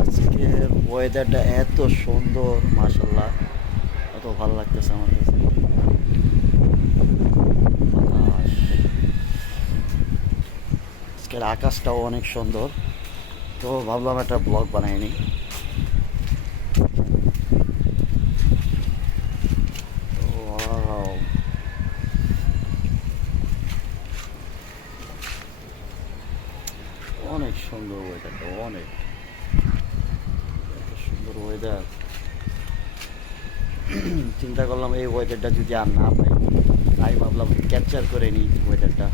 আজকের ওয়েদারটা এত সুন্দর, মাশাল্লাহ, এত ভালো লাগতেছে আমার কাছে। আকাশ, আজকের আকাশটাও অনেক সুন্দর, তো ভাবলাম একটা ব্লগ বানাই নি। Wow, অনেক সুন্দর ওয়েদারটা, অনেক এত সুন্দর ওয়েদার। চিন্তা করলাম এই ওয়েদারটা যদি আর না পাই, তাই ভাবলাম ক্যাপচার করে নিই ওয়েদারটা।